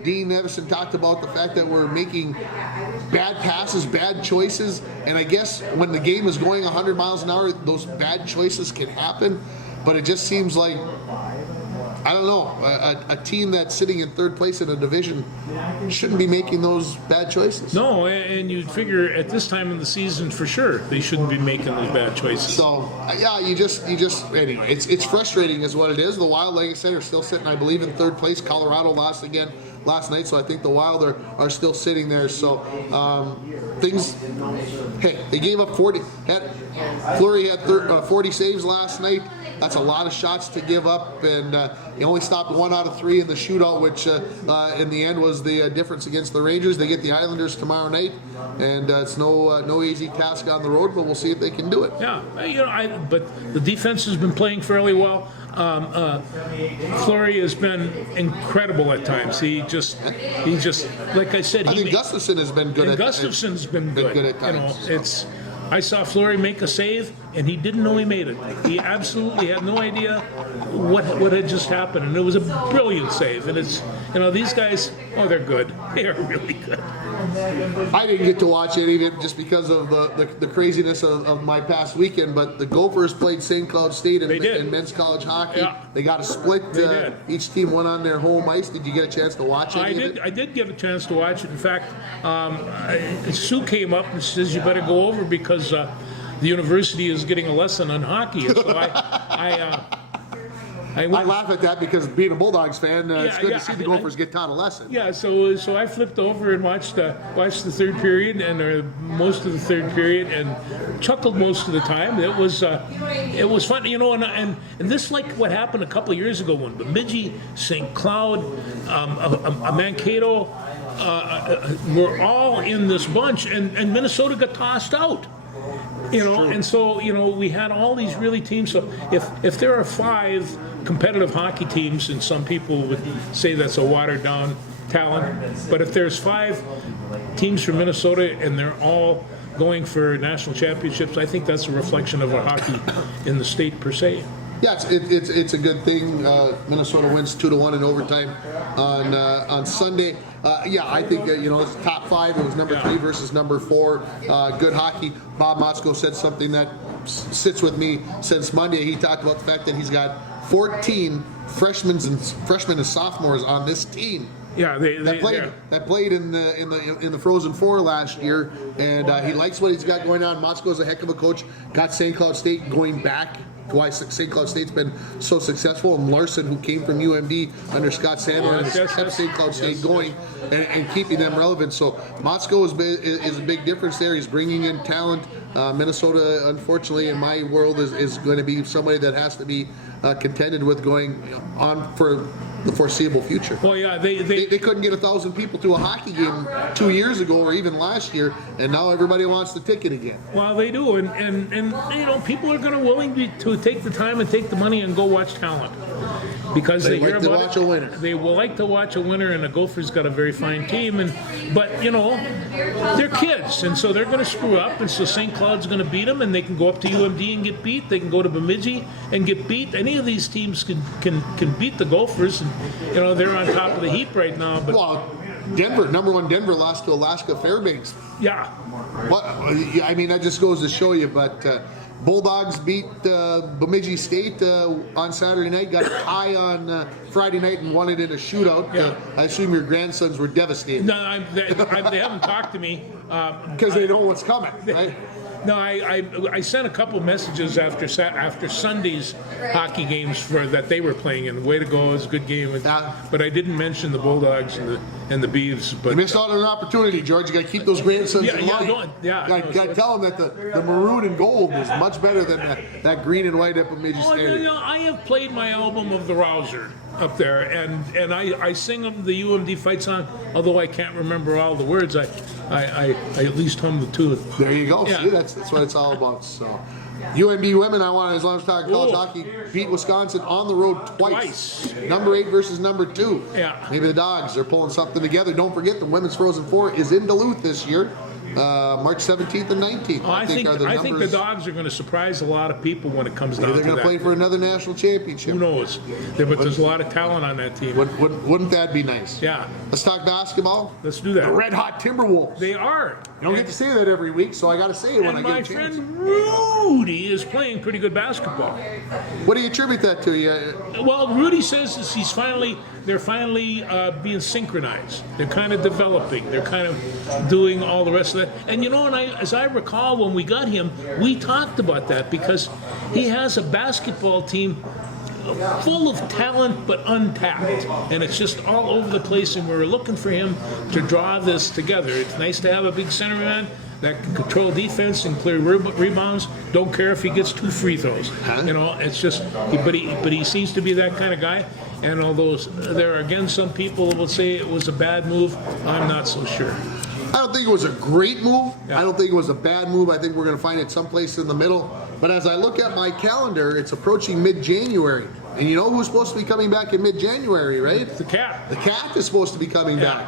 Dean Evison talked about the fact that we're making bad passes, bad choices, and I guess when the game is going 100 miles an hour, those bad choices can happen, but it just seems like, I don't know, a team that's sitting in third place in a division shouldn't be making those bad choices. No, and you'd figure at this time in the season for sure they shouldn't be making those bad choices. So yeah, you just anyway, it's frustrating is what it is. The Wild, like I said, are still sitting, I believe, in third place. Colorado lost again last night, so I think the Wild are still sitting there. So they gave up 40. Fleury had 40 saves last night. That's a lot of shots to give up, and he only stopped 1 out of 3 in the shootout, which in the end was the difference against the Rangers. They get the Islanders tomorrow night, and it's no easy task on the road, but we'll see if they can do it. Yeah, but the defense has been playing fairly well. Fleury has been incredible at times. He just like I said. I think Gustafsson has been good. Gustafsson's been good at times. I saw Fleury make a save and he didn't know he made it. He absolutely had no idea what had just happened, and it was a brilliant save. And it's, these guys, they're good. They are really good. I didn't get to watch any of it just because of the craziness of my past weekend, but the Gophers played St. Cloud State in men's college hockey. Yeah. They got a split. They did. Each team went on their home ice. Did you get a chance to watch any of it? I did get a chance to watch it. In fact, Sue came up and says, you better go over because the university is getting a lesson on hockey. And so I laugh at that because being a Bulldogs fan, it's good yeah, to see the Gophers get taught a lesson. Yeah, so I flipped over and watched the third period and most of the third period and chuckled most of the time. It was fun, and this is like what happened a couple of years ago when Bemidji, St. Cloud, Mankato were all in this bunch, and Minnesota got tossed out. And so we had all these really teams. So if there are 5 competitive hockey teams, and some people would say that's a watered down talent, but if there's 5 teams from Minnesota and they're all going for national championships, I think that's a reflection of our hockey in the state per se. Yeah, it's a good thing. Minnesota wins 2-1 in overtime on Sunday. I think it's top 5. It was number 3 versus number 4. Good hockey. Bob Motzko said something that sits with me since Monday. He talked about the fact that he's got 14 freshmen and sophomores on this team. Yeah, that played in the Frozen Four last year, and he likes what he's got going on. Motzko's a heck of a coach. Got St. Cloud State going back. Why St. Cloud State's been so successful, and Larson, who came from UMD under Scott Sandler, has kept St. Cloud State going and keeping them relevant. So Motzko is a big difference there. He's bringing in talent. Minnesota, unfortunately, in my world, is going to be somebody that has to be contended with going on for the foreseeable future. Well, yeah, they couldn't get 1,000 people to a hockey game 2 years ago or even last year, and now everybody wants the ticket again. Well, they do, and people are going to willing to take the time and take the money and go watch talent because they hear about watch a winner. They will like to watch a winner, and the Gophers got a very fine team, but they're kids, and so they're going to screw up, and so St. Cloud's going to beat them, and they can go up to UMD and get beat. They can go to Bemidji and get beat. Any of these teams can beat the Gophers, and they're on top of the heap right now. But Denver, number 1 Denver lost to Alaska Fairbanks. Yeah. That just goes to show you. But Bulldogs beat Bemidji State on Saturday night, got a tie on Friday night, and won it in a shootout. Yeah. I assume your grandsons were devastated. No, they haven't talked to me. Because they know what's coming, right? No, I sent a couple messages after Sunday's hockey games that they were playing in. Way to go! It was a good game. But I didn't mention the Bulldogs and the Beavs. But you missed out on an opportunity, George. You got to keep those grandsons in line. Got to tell them that the maroon and gold is much better than that green and white at Bemidji Stadium. I have played my album of the Rouser up there, and I sing them the UMD fight song. Although I can't remember all the words, I at least hum the tune. There you go. Yeah. See, that's what it's all about. So, UMD women, as long as we're talking college hockey, beat Wisconsin on the road twice. Number 8 versus number 2. Yeah. Maybe the Dogs are pulling something together. Don't forget the women's Frozen Four is in Duluth this year. March 17th and 19th. I think the Dogs are going to surprise a lot of people when it comes down to that. They're going to play for another national championship. Who knows? But there's a lot of talent on that team. Wouldn't that be nice? Yeah. Let's talk basketball. Let's do that. The Red Hot Timberwolves. They are. You don't get to say that every week, so I got to say it when I my get a chance. friend Rudy is playing pretty good basketball. What do you attribute that to? Well, Rudy says they're finally being synchronized. They're kind of developing. They're kind of doing all the rest of that. And as I recall, when we got him, we talked about that because he has a basketball team full of talent but untapped, and it's just all over the place, and we're looking for him to draw this together. It's nice to have a big center man that can control defense and clear rebounds. Don't care if he gets 2 free throws. It's just, but he seems to be that kind of guy. And although there are again some people will say it was a bad move, I'm not so sure. I don't think it was a great move. Yeah. I don't think it was a bad move. I think we're going to find it someplace in the middle. But as I look at my calendar, it's approaching mid-January. And you know who's supposed to be coming back in mid-January, right? The Cat. The Cat is supposed to be coming back.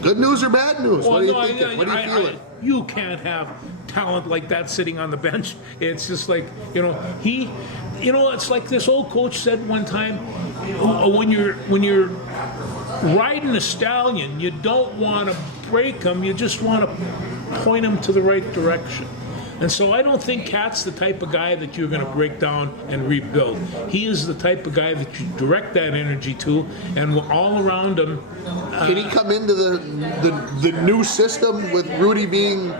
Good news or bad news? What do you think? What are you feeling? You can't have talent like that sitting on the bench. It's just like, it's like this old coach said one time, when you're riding a stallion, you don't want to break him, you just want to point him to the right direction. And so I don't think Cat's the type of guy that you're going to break down and rebuild. He is the type of guy that you direct that energy to, and all around him. Can he come into the new system with Rudy being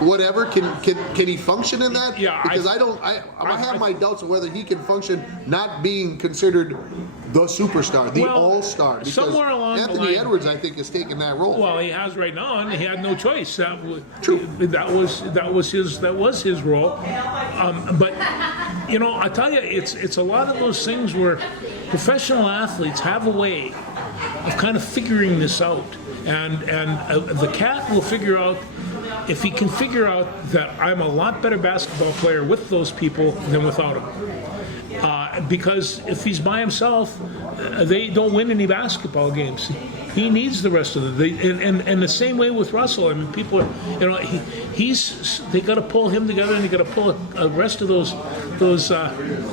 whatever? Can he function in that? Yeah, because I have my doubts of whether he can function not being considered the superstar, the all-star. Because somewhere along Anthony the line, Edwards, I think, has taken that role. Well, he has right now, and he had no choice. True. That was his role. But I tell you, it's a lot of those things where professional athletes have a way of kind of figuring this out, and the Cat will figure out. If he can figure out that I'm a lot better basketball player with those people than without them. Because if he's by himself, they don't win any basketball games. He needs the rest of them. And the same way with Russell. I mean, people are, they got to pull him together, and they got to pull the rest of those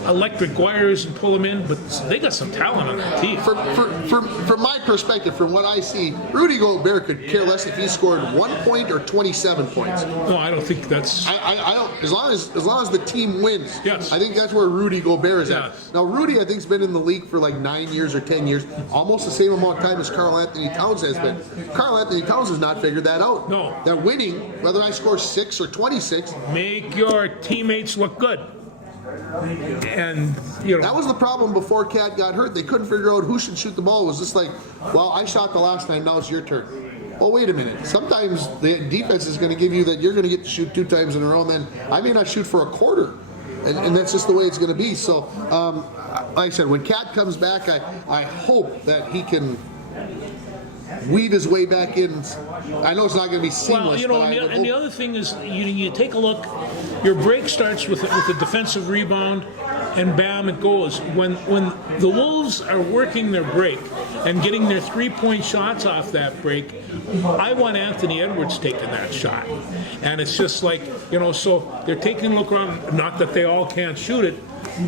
electric wires and pull them in. But they got some talent on that team. From my perspective, from what I see, Rudy Gobert could care less if he scored 1 point or 27 points. No, I don't think that's. I don't. As long as the team wins. Yes. I think that's where Rudy Gobert is at. Yes. Now, Rudy, I think, has been in the league for like 9 years or 10 years, almost the same amount of time as Karl Anthony Towns has been. Karl Anthony Towns has not figured that out. No. That winning, whether I score 6 or 26, Make your teammates look good. And that was the problem before Cat got hurt. They couldn't figure out who should shoot the ball. It was just like, well, I shot the last time, now it's your turn. Well, wait a minute. Sometimes the defense is going to give you that you're going to get to shoot 2 times in a row, and then I may not shoot for a quarter. And that's just the way it's going to be. So, like I said, when Cat comes back, I hope that he can weave his way back in. I know it's not going to be seamless. Well, and the other thing is, you take a look. Your break starts with a defensive rebound, and bam, it goes. When the Wolves are working their break and getting their 3-point shots off that break, I want Anthony Edwards taking that shot. And it's just like, so they're taking a look around. Not that they all can't shoot it,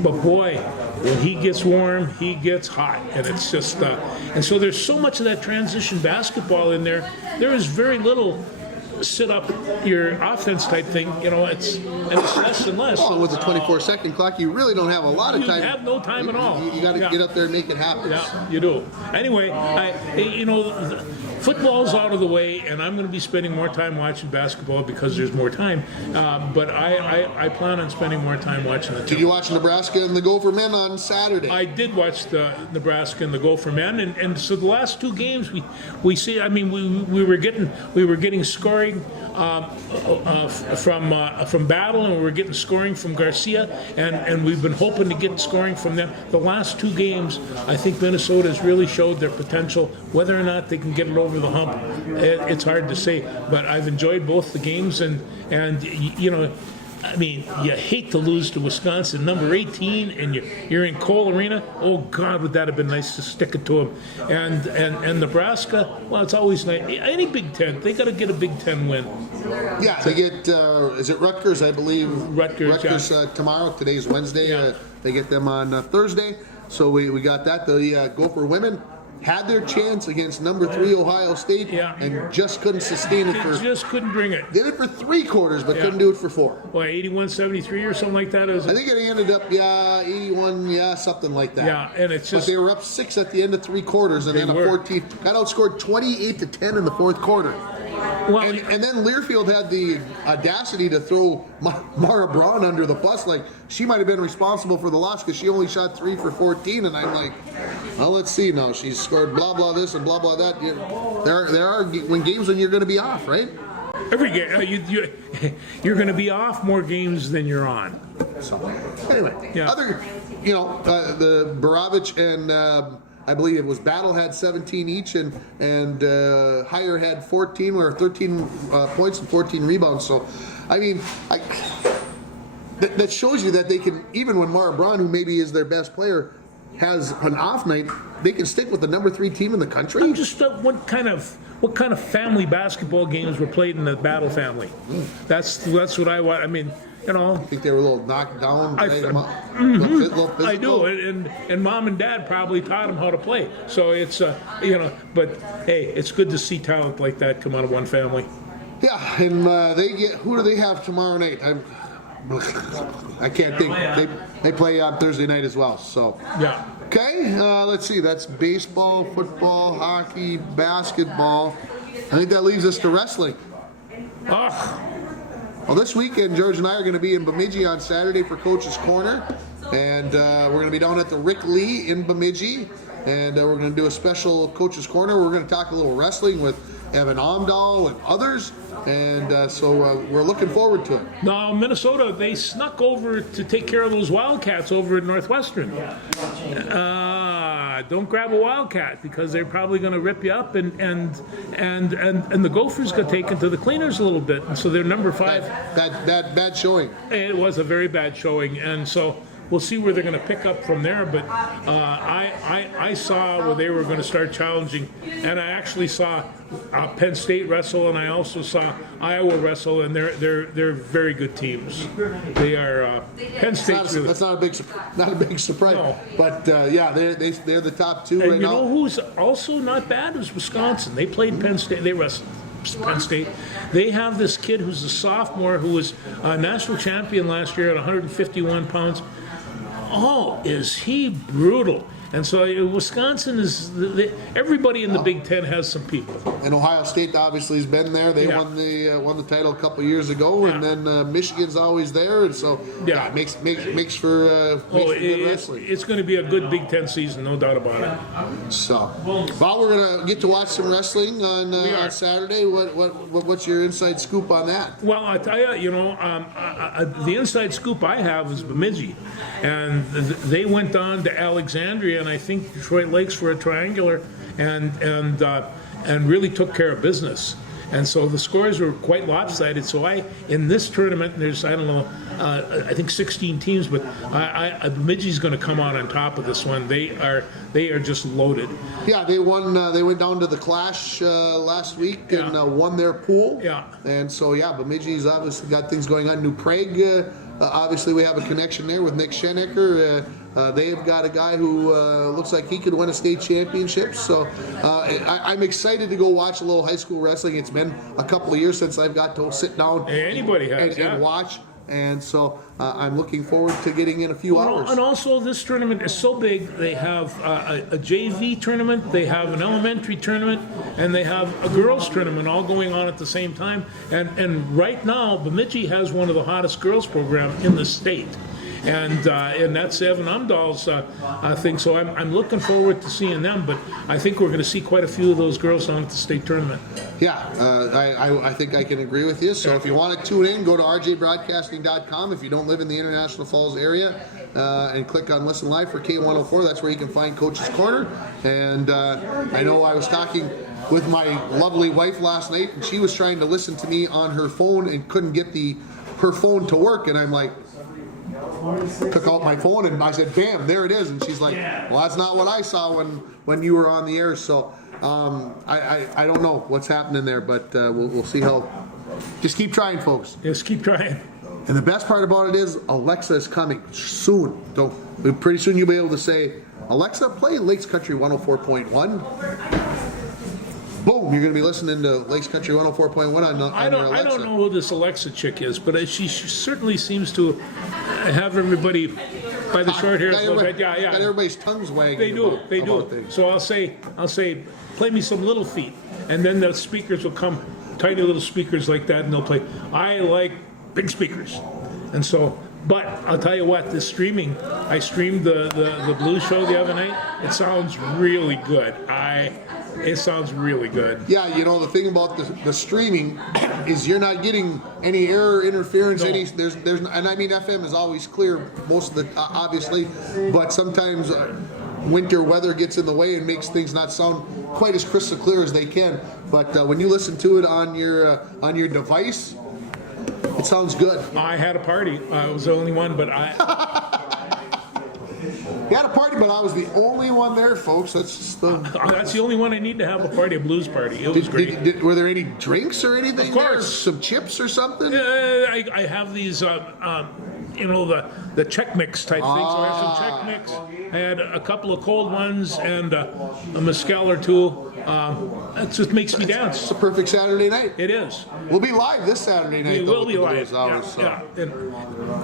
but boy, when he gets warm, he gets hot, and it's just. And so there's so much of that transition basketball in there. There is very little sit up your offense type thing. It's less and less. Well, with the 24-second clock, you really don't have a lot of time. You have no time at all. You got to get up there and make it happen. Yeah, you do. Anyway, football's out of the way, and I'm going to be spending more time watching basketball because there's more time. But I plan on spending more time watching the. Did you watch Nebraska and the Gopher men on Saturday? I did watch the Nebraska and the Gopher men, and so the last 2 games we see. I mean, we were getting scoring from Battle, and we were getting scoring from Garcia, and we've been hoping to get scoring from them. The last 2 games, I think Minnesota has really showed their potential. Whether or not they can get it over the hump, it's hard to say. But I've enjoyed both the games, and I mean, you hate to lose to Wisconsin, number 18, and you're in Cole Arena. Oh God, would that have been nice to stick it to them? And Nebraska, well, it's always nice. Any Big Ten, they got to get a Big Ten win. Yeah, they get. Is it Rutgers? I believe Rutgers tomorrow. Today's Wednesday. Yeah. They get them on Thursday. So we got that. The Gopher women had their chance against number 3 Ohio State, and just couldn't sustain it for. Just couldn't bring it. Did it for 3 quarters, but couldn't do it for 4. Well, 81-73 or something like that. I think it ended up 81, something like that. Yeah, and it's just. But they were up 6 at the end of 3 quarters, and then a 14 got outscored 28-10 in the 4th quarter. Well, and then Learfield had the audacity to throw Mara Braun under the bus, like she might have been responsible for the loss because she only shot 3 for 14. And I'm like, well, let's see now. She's scored blah blah this and blah blah that. There are games when you're going to be off, right? Every game you're going to be off more games than you're on. So anyway, Yeah. other the Borovich and. I believe it was Battle had 17 each, and Higher had 14 or 13 points and 14 rebounds. So, I mean, that shows you that they can, even when Mara Braun, who maybe is their best player, has an off night, they can stick with the number 3 team in the country. Just what kind of family basketball games were played in the Battle family? That's what I want. I mean, you know. I think they were a little knocked down. I do, and mom and dad probably taught them how to play. So it's but hey, it's good to see talent like that come out of one family. Yeah, and who do they have tomorrow night? I can't think. They play on Thursday night as well. So yeah. Okay, let's see. That's baseball, football, hockey, basketball. I think that leaves us to wrestling. Well, this weekend, George and I are going to be in Bemidji on Saturday for Coach's Corner. And we're going to be down at the Rick Lee in Bemidji. And we're going to do a special Coach's Corner. We're going to talk a little wrestling with Evan Omdahl and others. And so we're looking forward to it. Now, Minnesota, they snuck over to take care of those Wildcats over at Northwestern. Don't grab a Wildcat because they're probably going to rip you up, and the Gophers got taken to the cleaners a little bit, and so they're number 5. Bad showing. It was a very bad showing, and so we'll see where they're going to pick up from there. But I saw where they were going to start challenging, and I actually saw Penn State wrestle, and I also saw Iowa wrestle, and they're very good teams. They are Penn State's really. That's not a big surprise. No. But yeah, they're the top 2 And right you now. know who's also not bad is Wisconsin. They played Penn State. They wrestled Penn State. They have this kid who's a sophomore who was a national champion last year at 151 pounds. Oh, is he brutal? And so Wisconsin is everybody in the Big Ten has some people. And Ohio State obviously has been there. They won the title a couple years ago, and then Michigan's always there, and so it makes for good wrestling. It's going to be a good Big Ten season, no doubt about it. So, well, we're gonna get to watch some wrestling on Saturday. What's your inside scoop on that? Well, I tell you, the inside scoop I have is Bemidji, and they went on to Alexandria, and I think Detroit Lakes for a triangular, and really took care of business. And so the scores were quite lopsided. So in this tournament, there's, I don't know, I think 16 teams, but Bemidji's going to come out on top of this one. They are just loaded. Yeah, they won. They went down to the Clash last week and won their pool. Yeah. And so Bemidji's obviously got things going on. New Prague, obviously we have a connection there with Nick Schenecker. They've got a guy who looks like he could win a state championship. So I'm excited to go watch a little high school wrestling. It's been a couple of years since I've got to sit down and watch. And so I'm looking forward to getting in a few hours. And also, this tournament is so big. They have a JV tournament, they have an elementary tournament, and they have a girls tournament all going on at the same time. And right now, Bemidji has one of the hottest girls program in the state. And that's Evan Umdahl's thing. So I'm looking forward to seeing them. But I think we're going to see quite a few of those girls down at the state tournament. Yeah, I think I can agree with you. So if you want to tune in, go to rjbroadcasting.com. If you don't live in the International Falls area, and click on Listen Live for K104. That's where you can find Coach's Corner. And I know I was talking with my lovely wife last night, and she was trying to listen to me on her phone and couldn't get her phone to work. And I'm like, took out my phone and I said, bam, there it is. And she's like, well, that's not what I saw when you were on the air. So I don't know what's happening there, but we'll see how. Just keep trying, folks. Just keep trying. And the best part about it is Alexa is coming soon. So pretty soon you'll be able to say, Alexa, play Lakes Country 104.1. Boom, you're going to be listening to Lakes Country 104.1 on your Alexa. I don't know who this Alexa chick is, but she certainly seems to have everybody by the short hair. Got everybody's tongues wagging. They do. Things. So I'll say, play me some Little Feat, and then the speakers will come, tiny little speakers like that, and they'll play. I like big speakers, and so. But I'll tell you what, this streaming, I streamed the blues show the other night. It sounds really good. It sounds really good. Yeah, the thing about the streaming is you're not getting any error interference. No. There's and I mean FM is always clear most of the obviously, but sometimes winter weather gets in the way and makes things not sound quite as crystal clear as they can. But when you listen to it on your device, it sounds good. I had a party. I was the only one, but I. We had a party, but I was the only one there, folks. That's just the. That's the only one I need to have a party, a blues party. It was great. Were there any drinks or anything? Of course. There? Some chips or something? I have these, the Czech mix type things. So I have some Czech mix. I had a couple of cold ones and a mezcal or two. It just makes me dance. It's a perfect Saturday night. It is. We'll be live this Saturday night. We though, will with be the live. Blues Hours, so. Yeah. And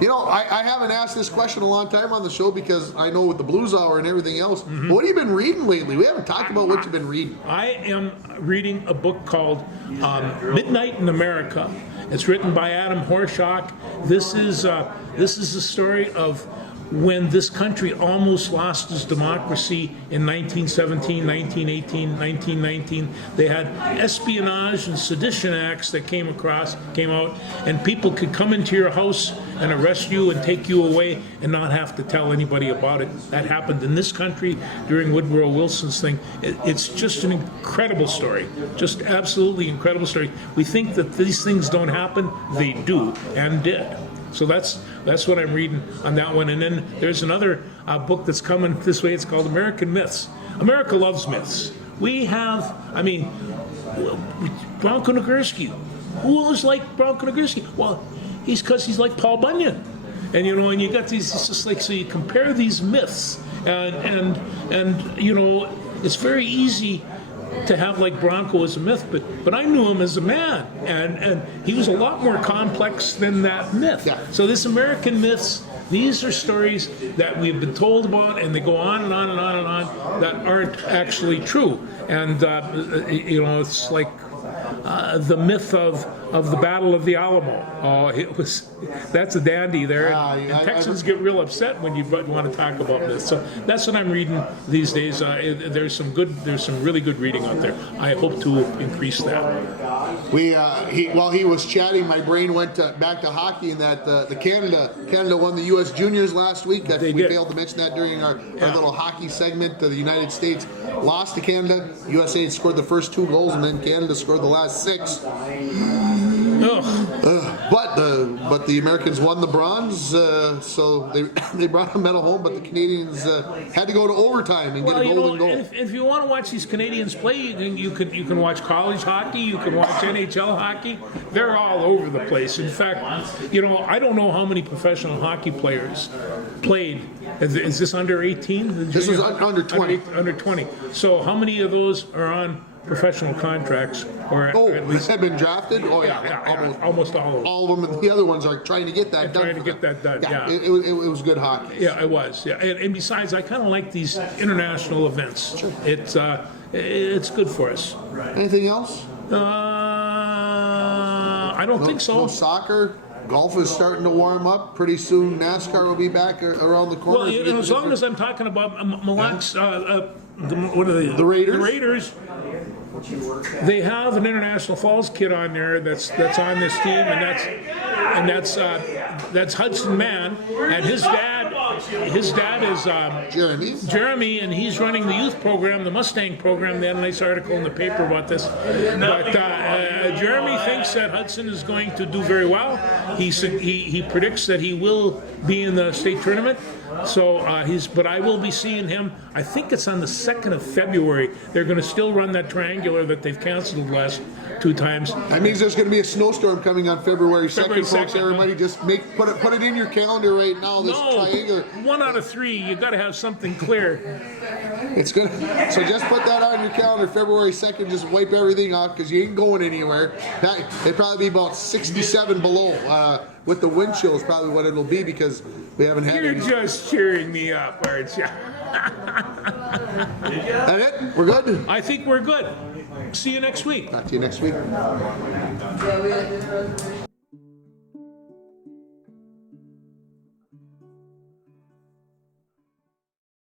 You know, I haven't asked this question a long time on the show because I know with the Blues Hour and everything else. Mm-hmm. What have you been reading lately? We haven't talked about what you've been reading. I am reading a book called Midnight in America. It's written by Adam Horshack. This is the story of when this country almost lost its democracy in 1917, 1918, 1919. They had espionage and sedition acts that came out, and people could come into your house and arrest you and take you away and not have to tell anybody about it. That happened in this country during Woodrow Wilson's thing. It's just an incredible story, just absolutely incredible story. We think that these things don't happen. They do and did. So that's what I'm reading on that one. And then there's another book that's coming this way. It's called American Myths. America loves myths. We have, Bronco Nagurski. Who is like Bronco Nagurski? Well, because he's like Paul Bunyan. And and you got these, it's just like, so you compare these myths and it's very easy to have like Bronco as a myth, but I knew him as a man, and he was a lot more complex than that myth. Yeah. So this American Myths, these are stories that we've been told about, and they go on and on and on and on that aren't actually true. And it's like the myth of the Battle of the Alamo. Oh, that's a dandy there. And Texans get real upset when you want to talk about this. So that's what I'm reading these days. There's some really good reading out there. I hope to increase that. While he was chatting, my brain went back to hockey, and that the Canada won the U.S. Juniors last week. We did. failed to mention that during our little hockey segment. The United States lost to Canada. USA had scored the first 2 goals, and then Canada scored the last 6. But the Americans won the bronze, so they brought a medal home. But the Canadians had to go to overtime and get a golden goal. If you want to watch these Canadians play, you can watch college hockey, you can watch NHL hockey. They're all over the place. In fact, I don't know how many professional hockey players played. Is this under 18? This is under 20. Under 20. So how many of those are on professional contracts, or at least have been drafted? Oh yeah, almost all of them. All of them, and the other ones are trying to get that done. Trying to get that done. Yeah. It was good hockey. Yeah, it was. Yeah, and besides, I kind of like these international events. Sure. It's good for us. Anything else? I don't think so. No soccer. Golf is starting to warm up. Pretty soon, NASCAR will be back around the corner. Well, as long as I'm talking about Malak's, what are they? The Raiders. The Raiders. They have an International Falls kid on there that's on this team, and that's Hudson Mann, and his dad is Jeremy, and he's running the youth program, the Mustang program. They had a nice article in the paper about this. But Jeremy thinks that Hudson is going to do very well. He predicts that he will be in the state tournament. So but I will be seeing him. I think it's on the 2nd of February. They're going to still run that triangular that they've canceled the last 2 times. That means there's going to be a snowstorm coming on February 2nd, February 2nd, folks. Everybody just put it in your calendar right now. This triangular. 1 out of 3. You got to have something clear. It's good. So just put that on your calendar. February 2nd. Just wipe everything off because you ain't going anywhere. It'd probably be about 67 below. With the wind chill is probably what it'll be because we haven't had You're any. just cheering me up, aren't you? That it? We're good? I think we're good. See you next week. Talk to you next week. Yeah, we had